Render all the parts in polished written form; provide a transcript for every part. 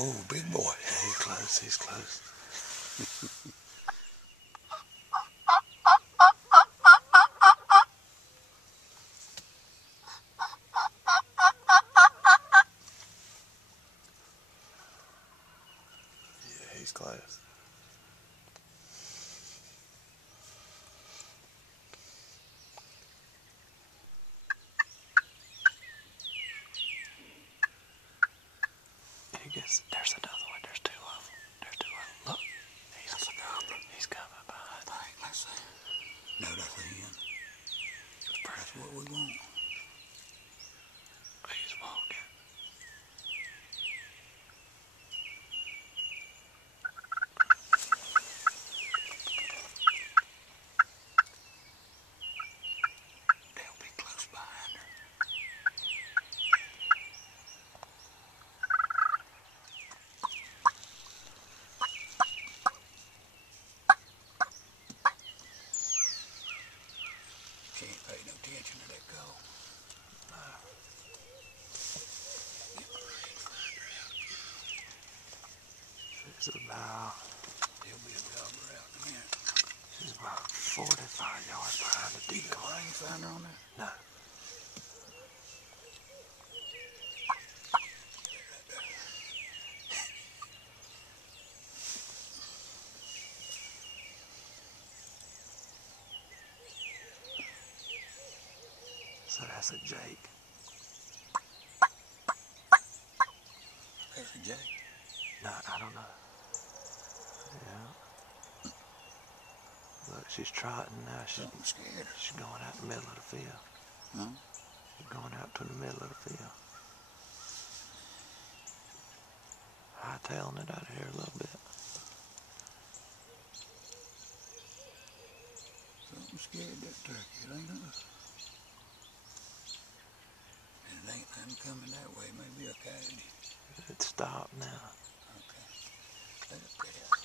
Oh, big boy. Yeah, he's close, he's close. Yeah, he's close. He gets, there's another one, there's two of them. There's two of them. Look, he's coming behind. Right, let's see. No, that's a hen. That's what we want. He's walking. They'll be close behind her. She ain't paying no attention to that call. She's about, There'll be a gobber out in a minute. she's about 45 yards behind the You got decoy. a rangefinder on there? No. So that's a Jake. There's a jay. No, I don't know. Yeah. Look, she's trotting now. Something scared her. She's going out the middle of the field. Huh? She's going out to the middle of the field. Hightailing it out of here a little bit. Something scared that turkey. It ain't us. And it ain't nothing coming that way. Maybe a coyote. It stopped now. Okay. Let it play out.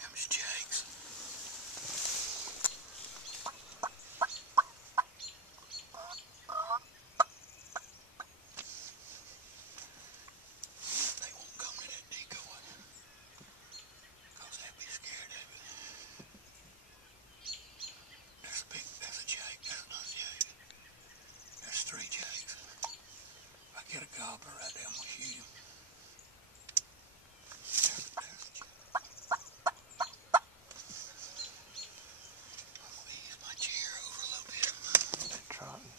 Them's jakes. They won't come to that decoy. Because they'll be scared of it. That's a jake. That's not a jake. That's three jakes. If I get a gobbler right there, I'm going to shoot him. There's a jake. I'm going to ease my chair over a little bit. They're trotting.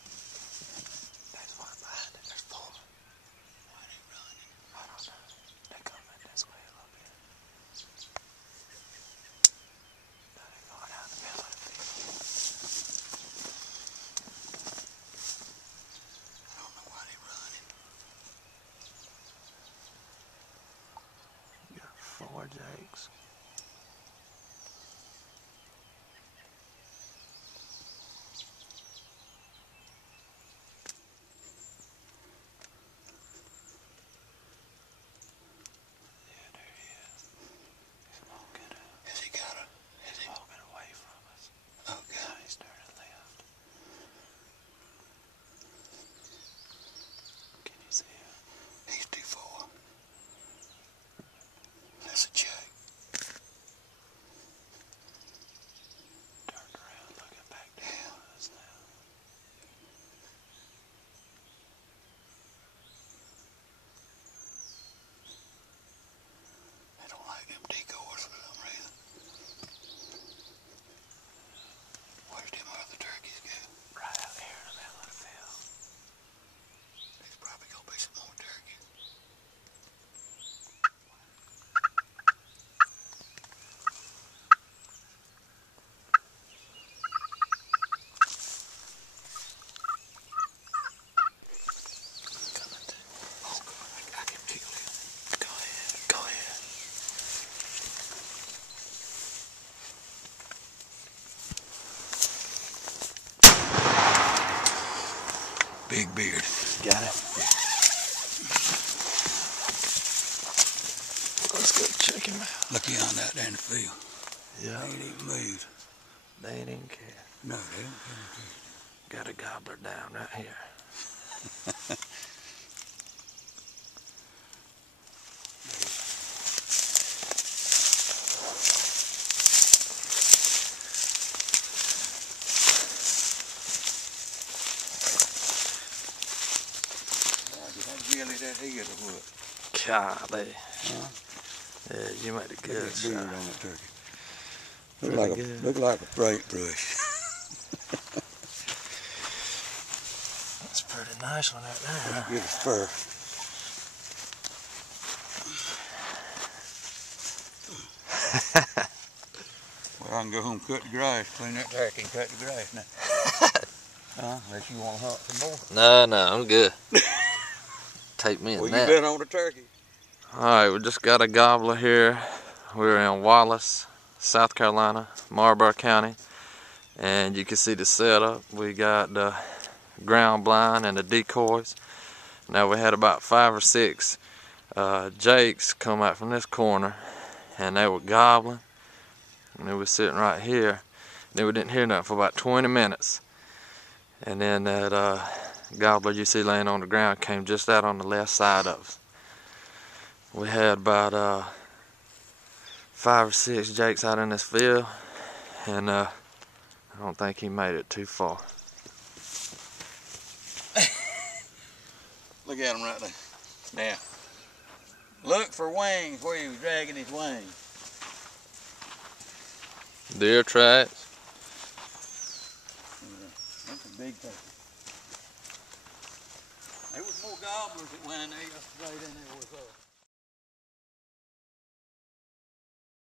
There's one behind it. There's four. Why are they running? I don't know. They're coming this way a little bit. No, they're going out the middle of the field. I don't know why they're running. You got four Jakes. Yeah, there he is. He's walking out. Has he got a... He's walking away from us. Okay. Now he's turning left. Can you see him? He's too far. That's a jake. Turned around looking back down at us now. They don't like them decoys for some reason. Where's them other turkeys go? Right out here in the middle of the field. There's probably gonna be some more turkeys. Coming to. Oh God, I can kill him. Go ahead. Go ahead. Big beard. Got it? Look beyond that there in the field. Yeah. They ain't even moved. They ain't even care. No, they don't care. Got a gobbler down right here. Jelly that head or what? Golly. Huh? Yeah, you made a Look good at that beard shot. on that turkey. Really Look like a paintbrush. That's a pretty nice one right there. Let's get his fur. Well, I can go home and cut the grass, clean that turkey and cut the grass now. Unless you want to hunt some more. No, I'm good. Take me a Well, nap. you been on the turkey. Alright, we just got a gobbler here. We're in Wallace, South Carolina, Marlboro County. And you can see the setup. We got the ground blind and the decoys. Now we had about 5 or 6 jakes come out from this corner, and they were gobbling. And they were sitting right here. Then we didn't hear nothing for about 20 minutes. And then that gobbler you see laying on the ground came just out on the left side of us. We had about 5 or 6 jakes out in this field, and I don't think he made it too far. Look at him right there. Now, look for wings where he was dragging his wings. Deer tracks. That's a big turkey. There was more gobblers that went in there yesterday than there was